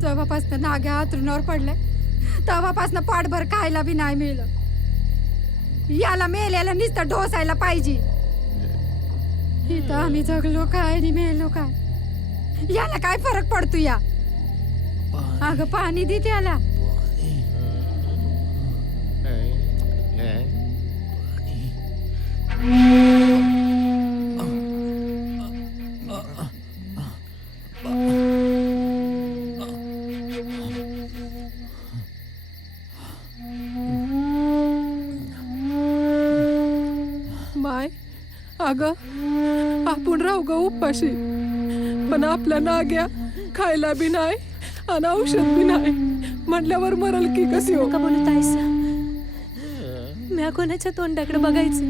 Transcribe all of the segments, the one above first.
जेव्हापासनं नाग्या हातरुणावर पडलंय तेव्हापासनं पाठभर खायला बी नाही मिळलं. याला मेल्याला नुसतं ढोसायला पाहिजे. इथं आम्ही जगलो काय आणि मेलो काय याला काय फरक पडतो या. अगं पाणी दे त्याला. माय अगं आपण राहू ग उपाशी, पण आपल्या नाग्या खायला बी नाही आणि औषध बी नाही म्हटल्यावर मरल की कशी हो. का बोलत आहेस? म्या कोणाच्या तोंडाकडे बघायचं?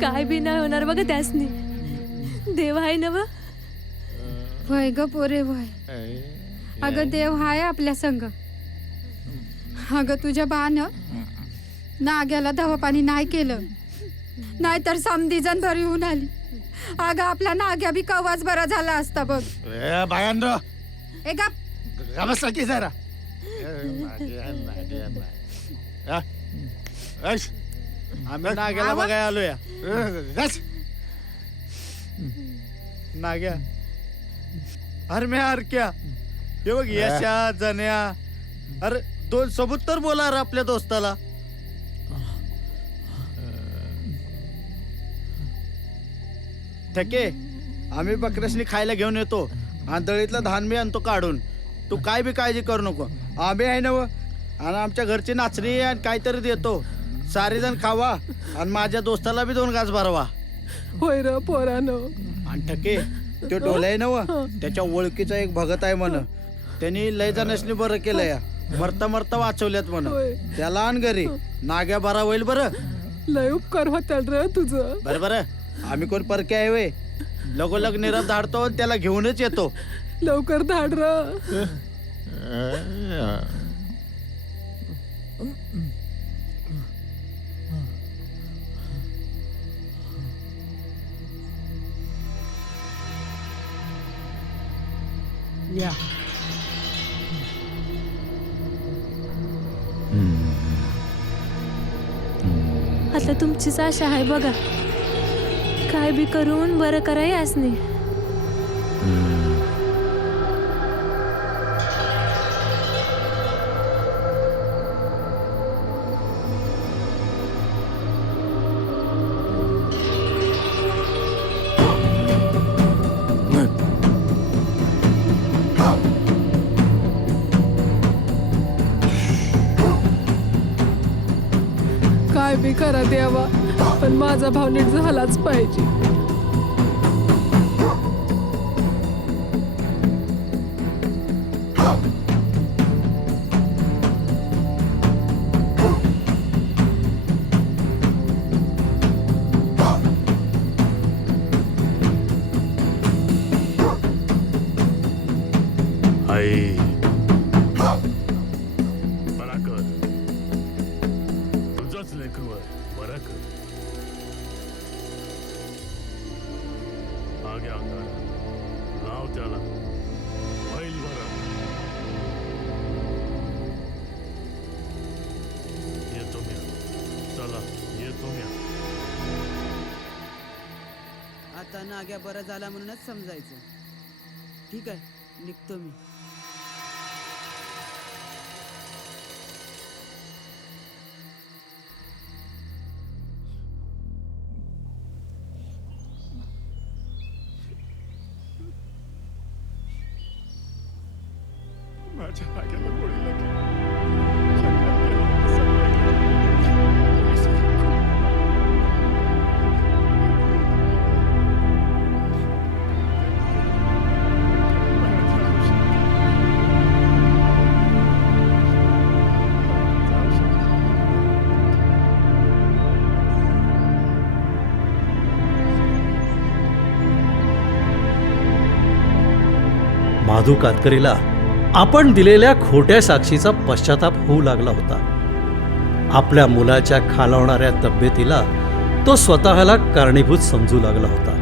काय बी नाही होणार बघ त्यासनी. देव आहे ना व. वय ग पोरे वय. अगं देव हाय आपल्या संग. अगं तुझ्या बानं नाग्याला दवापाणी नाही केलं नाहीतर समधी जण भर येऊन आली. अगं आपला नाग्या बी कवाच बरा झाला असता बघ. बायांनो ए गप. बसा की जरा. आम्ही नाग्याला बघायला आलोया. नाग्या अरे मी हरक्या हे बघ यशा जन्या. अरे 2 सबूत तर बोला रे आपल्या दोस्ताला. ठके आम्ही बकऱ्यासनी खायला घेऊन येतो. आंधळीतलं धान बी आणतो काढून. तू काय बी काळजी करू नको. आम्ही आहे ना व. आणि आमच्या घरची नाचणी आणि काहीतरी देतो. सारे जण खावा आणि माझ्या दोस्ताला बी 2 घास भरवा. होय र पोरानो. आणि ठके तो डोला आहे ना व. त्याच्या ओळखीचा एक भगत आहे म्हण. त्यांनी लय जणांनी बरं केलं या. मरता मरता वाचवल्यात म्हण. होय. त्याला आण घरी. नाग्या बरा होईल बरं. लय उपकार होतील र तुझं. बरं बरं आम्ही कोण परके आहे वे. लगोलग निराप धाडतो आणि त्याला घेऊनच येतो. लवकर धाड र. या आता तुमचीच आशा आहे बघा. काय बी करून बरं करा यासनी. काय बी करा देवा, पण माझा भाव नीट झालाच पाहिजे. आई बरा कर. तुझंच लेकरू बरा कर. आग्या अंगार लाव त्याला. होईल बरं. येतो मी. चला येतो मी. आता नाग्या बरा झाला म्हणूनच समजायचं. ठीक आहे निघतो मी. माझ्या नाग्याला गोळी लागली. माधू कातकरीला आपण दिलेल्या खोट्या साक्षीचा पश्चाताप होऊ लागला होता. आपल्या मुलाच्या खालावणाऱ्या तब्येतीला तो स्वतःला कारणीभूत समजू लागला होता.